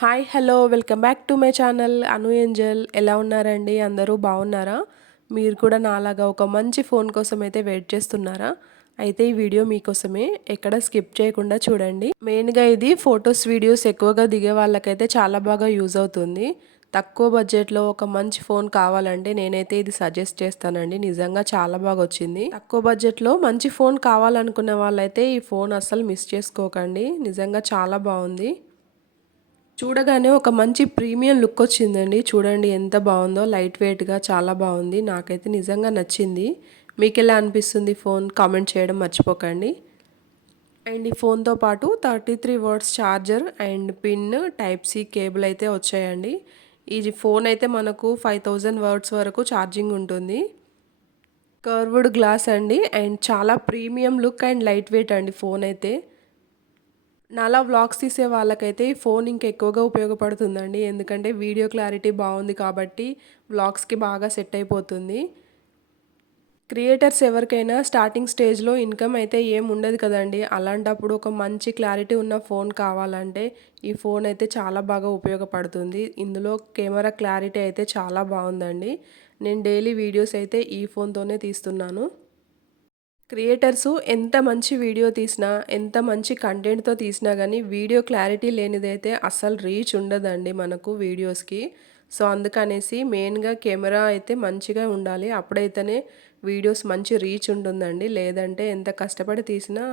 Hi hello welcome back to my channel. Anu Angel ఎలా ఉన్నారండి? అందరూ బాగున్నారా? మీరు కూడా నాలాగా ఒక మంచి ఫోన్ కోసం అయితే వెయిట్ చేస్తున్నారా? అయితే ఈ వీడియో మీకోసమే ఎక్కడ స్కిప్ చేయకుండా చూడండి. మెయిన్గా ఇది ఫొటోస్ వీడియోస్ ఎక్కువగా దిగే వాళ్ళకైతే చాలా బాగా యూజ్ అవుతుంది. తక్కువ బడ్జెట్లో ఒక మంచి ఫోన్ కావాలంటే నేనైతే ఇది సజెస్ట్ చేస్తానండి. నిజంగా చాలా బాగా వచ్చింది. తక్కువ బడ్జెట్లో మంచి ఫోన్ కావాలనుకునే వాళ్ళైతే ఈ ఫోన్ అస్సలు మిస్ చేసుకోకండి. నిజంగా చాలా బాగుంది. చూడగానే ఒక మంచి ప్రీమియం లుక్ వచ్చిందండి. చూడండి ఎంత బాగుందో. లైట్ వెయిట్గా చాలా బాగుంది. నాకైతే నిజంగా నచ్చింది. మీకు ఎలా అనిపిస్తుంది ఫోన్? కామెంట్ చేయడం మర్చిపోకండి. అండ్ ఈ ఫోన్తో పాటు thirty three words charger and pin type C cable అయితే వచ్చాయండి. ఈ ఫోన్ అయితే మనకు ఫైవ్ థౌజండ్ వర్డ్స్ వరకు ఛార్జింగ్ ఉంటుంది. కర్వ్డ్ గ్లాస్ అండి. అండ్ చాలా premium look and light weight అండి ఫోన్ అయితే. నాలా వ్లాగ్స్ తీసే వాళ్ళకైతే ఈ ఫోన్ ఇంకా ఎక్కువగా ఉపయోగపడుతుందండి. ఎందుకంటే వీడియో క్లారిటీ బాగుంది కాబట్టి వ్లాగ్స్కి బాగా సెట్ అయిపోతుంది. క్రియేటర్స్ ఎవరికైనా స్టార్టింగ్ స్టేజ్లో ఇన్కమ్ అయితే ఏం ఉండదు కదండి. అలాంటప్పుడు ఒక మంచి క్లారిటీ ఉన్న ఫోన్ కావాలంటే ఈ ఫోన్ అయితే చాలా బాగా ఉపయోగపడుతుంది. ఇందులో కెమెరా క్లారిటీ అయితే చాలా బాగుందండి. నేను డైలీ వీడియోస్ అయితే ఈ ఫోన్తోనే తీస్తున్నాను. క్రియేటర్స్ ఎంత మంచి వీడియో తీసినా ఎంత మంచి కంటెంట్తో తీసినా కానీ వీడియో క్లారిటీ లేనిదైతే అస్సలు రీచ్ ఉండదండి మనకు వీడియోస్కి. సో అందుకనేసి మెయిన్గా కెమెరా అయితే మంచిగా ఉండాలి. అప్పుడైతేనే వీడియోస్ మంచి రీచ్ ఉంటుందండి. లేదంటే ఎంత కష్టపడి తీసినా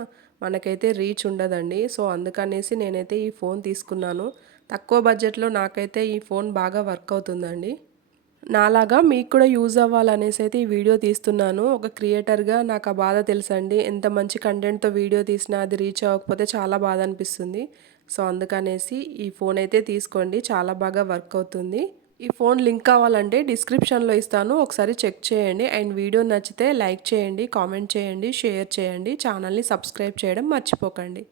మనకైతే రీచ్ ఉండదండి. సో అందుకనేసి నేనైతే ఈ ఫోన్ తీసుకున్నాను. తక్కువ బడ్జెట్లో నాకైతే ఈ ఫోన్ బాగా వర్క్ అవుతుందండి. నాలాగా మీకు కూడా యూజ్ అవ్వాలనేసి అయితే ఈ వీడియో తీస్తున్నాను. ఒక క్రియేటర్గా నాకు ఆ బాధ తెలుసండి. ఎంత మంచి కంటెంట్తో వీడియో తీసినా అది రీచ్ అవ్వకపోతే చాలా బాధ అనిపిస్తుంది. సో అందుకనేసి ఈ ఫోన్ అయితే తీసుకోండి. చాలా బాగా వర్క్ అవుతుంది. ఈ ఫోన్ లింక్ కావాలంటే డిస్క్రిప్షన్లో ఇస్తాను. ఒకసారి చెక్ చేయండి. అండ్ వీడియో నచ్చితే లైక్ చేయండి కామెంట్ చేయండి షేర్ చేయండి. ఛానల్ని సబ్స్క్రైబ్ చేయడం మర్చిపోకండి.